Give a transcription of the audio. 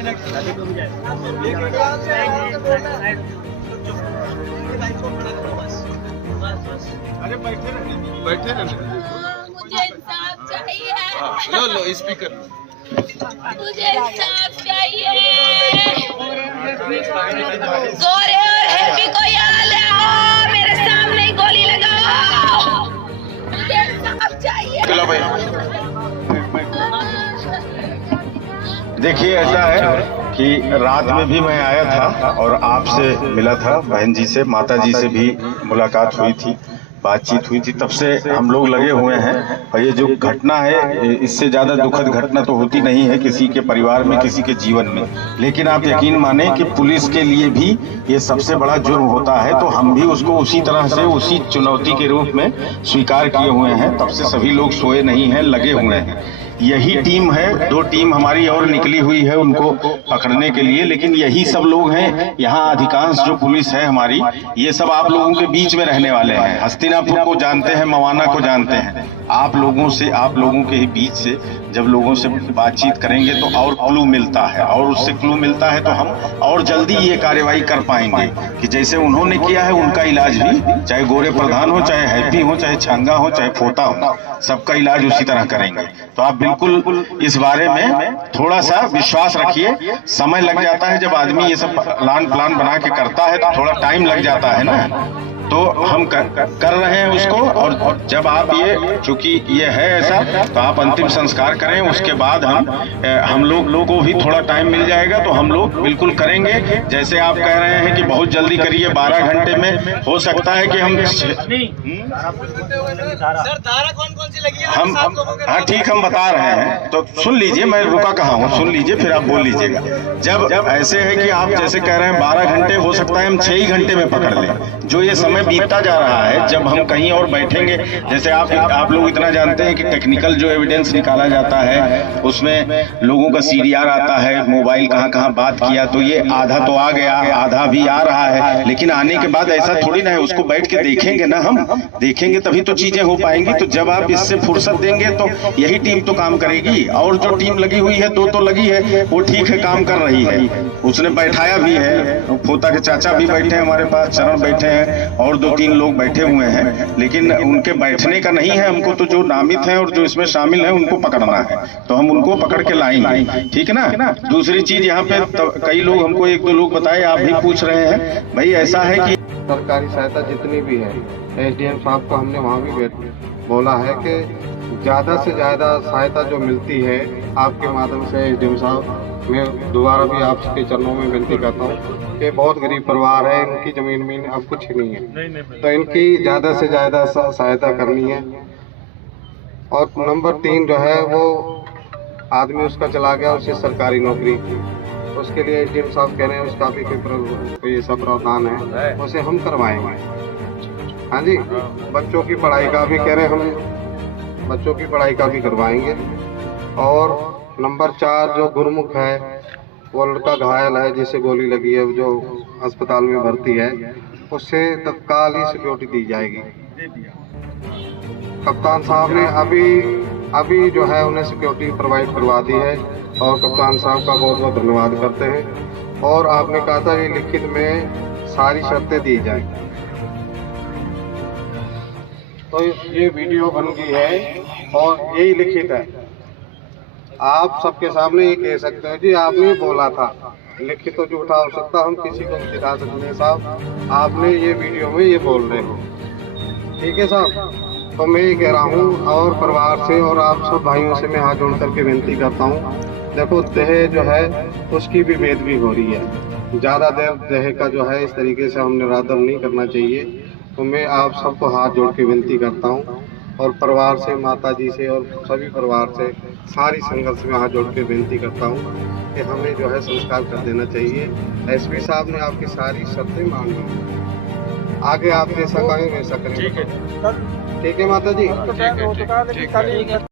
अरे बैठे रहने। मुझे इंसाफ चाहिए। लो स्पीकर। मुझे इंसाफ चाहिए। गोरे और हैप्पी को यहाँ ले आओ, मेरे सामने ही गोली लगाओ। मुझे इंसाफ चाहिए। चलो भाई। देखिए, ऐसा है कि रात में भी मैं आया था और आपसे मिला था, बहन जी से, माता जी से भी मुलाकात हुई थी, बातचीत हुई थी। तब से हम लोग लगे हुए हैं और ये जो घटना है, इससे ज़्यादा दुखद घटना तो होती नहीं है किसी के परिवार में, किसी के जीवन में। लेकिन आप यकीन माने कि पुलिस के लिए भी ये सबसे बड़ा जुर्म होता है, तो हम भी उसको उसी तरह से, उसी चुनौती के रूप में स्वीकार किए हुए हैं। तब से सभी लोग सोए नहीं हैं, लगे हुए हैं। यही टीम है, 2 टीम हमारी और निकली हुई है उनको पकड़ने के लिए, लेकिन यही सब लोग हैं यहाँ। अधिकांश जो पुलिस है हमारी, ये सब आप लोगों के बीच में रहने वाले हैं। हस्तिनापुर को जानते हैं, मवाना को जानते हैं। आप लोगों के ही बीच से जब लोगों से बातचीत करेंगे तो और क्लू मिलता है, और उससे क्लू मिलता है तो हम और जल्दी ये कार्रवाई कर पाएंगे कि जैसे उन्होंने किया है उनका इलाज भी, चाहे गोरे प्रधान हो, चाहे हैप्पी हो, चाहे छांगा हो, चाहे फोता हो, सबका इलाज उसी तरह करेंगे। तो आप बिल्कुल इस बारे में थोड़ा सा विश्वास रखिए। समय लग जाता है जब आदमी ये सब प्लान बना के करता है, तो थोड़ा टाइम लग जाता है ना। तो हम कर रहे हैं उसको, और जब आप ये, चूंकि ये है ऐसा, तो आप अंतिम संस्कार करें, उसके बाद हम लोग को भी थोड़ा टाइम मिल जाएगा, तो हम लोग बिल्कुल करेंगे। जैसे आप कह रहे हैं कि बहुत जल्दी करिए, 12 घंटे में हो सकता है कि हम हाँ ठीक, हम बता रहे हैं, तो सुन लीजिए, मैं रुका कहाँ हूँ, सुन लीजिए, फिर आप बोल लीजिएगा। जब ऐसे है कि आप जैसे कह रहे हैं 12 घंटे, हो सकता है हम 6 ही घंटे में पकड़ लें। जो ये समय बीतता जा रहा है, जब हम कहीं और बैठेंगे, जैसे आप लोग इतना जानते हैं कि टेक्निकल जो एविडेंस निकाला जाता है, उसमें लोगों का सीडीआर आता है, मोबाइल कहाँ बात किया, तो ये आधा तो आ गया, आधा भी आ रहा है। लेकिन आने के बाद ऐसा थोड़ी ना है, उसको बैठ के देखेंगे ना, हम देखेंगे तभी तो चीजें हो पाएंगी। तो जब आप इससे फुर्सत देंगे तो यही टीम तो काम करेगी। और जो टीम लगी हुई है, 2 तो लगी है, वो ठीक है, काम कर रही है। उसने बैठाया भी है, फोता के चाचा भी बैठे हैं हमारे पास, चरण बैठे हैं, और 2-3 लोग बैठे हुए हैं। लेकिन उनके बैठने का नहीं है, हमको तो जो नामित हैं और जो इसमें शामिल हैं उनको पकड़ना है, तो हम उनको पकड़ के लाएंगे, ठीक है ना। दूसरी चीज, यहाँ पे कई लोग हमको 1-2 लोग बताए, आप भी पूछ रहे हैं भाई, ऐसा है कि सरकारी सहायता जितनी भी है, एसडीएम साहब को हमने वहाँ भी बोला है कि ज़्यादा से ज़्यादा सहायता जो मिलती है आपके माध्यम से, एसडीएम साहब, मैं दोबारा भी आपके चरणों में विनती करता हूँ कि बहुत गरीब परिवार है, इनकी ज़मीन में अब कुछ नहीं है, तो इनकी ज़्यादा से ज़्यादा सहायता करनी है। और नंबर 3 जो है, वो आदमी उसका चला गया, उसे सरकारी नौकरी, उसके लिए एसडीएम साहब कह रहे हैं उसका भी कोई ऐसा प्रावधान है, उसे हम करवाएंगे। हाँ जी, बच्चों की पढ़ाई का भी कह रहे हैं, हम बच्चों की पढ़ाई का भी करवाएंगे। और नंबर 4 जो गुरमुख है, वो लड़का घायल है, जिसे गोली लगी है, जो अस्पताल में भर्ती है, उससे तत्काल ही सिक्योरिटी दी जाएगी। कप्तान साहब ने अभी जो है उन्हें सिक्योरिटी प्रोवाइड करवा दी है, और कप्तान साहब का बहुत बहुत धन्यवाद करते हैं। और आपने कहा था ये लिखित में सारी शर्तें दी जाएं, तो ये वीडियो बन गई है और यही लिखित है। आप सबके सामने ये कह सकते हो जी आपने बोला था, लिखित तो झूठा हो सकता, हम किसी को नहीं दिखा सकते हैं साहब, आपने ये वीडियो में ये बोल रहे हो, ठीक है साहब। तो मैं ये कह रहा हूँ, और परिवार से और आप सब भाइयों से मैं हाथ जोड़ करके विनती करता हूँ, देखो दहेज जो है उसकी भी बेदबी हो रही है, ज़्यादा देर दहेज का जो है इस तरीके से हम निरादर नहीं करना चाहिए। तो मैं आप सबको हाथ जोड़ के विनती करता हूँ, और परिवार से, माता जी से और सभी परिवार से, सारी संघर्ष में हाथ जोड़ के विनती करता हूँ कि हमें जो है संस्कार कर देना चाहिए। एसपी साहब ने आपकी सारी शर्तें मांगी, आगे आप जैसा कहें वैसा करें, ठीक है माता जी, ठीक है।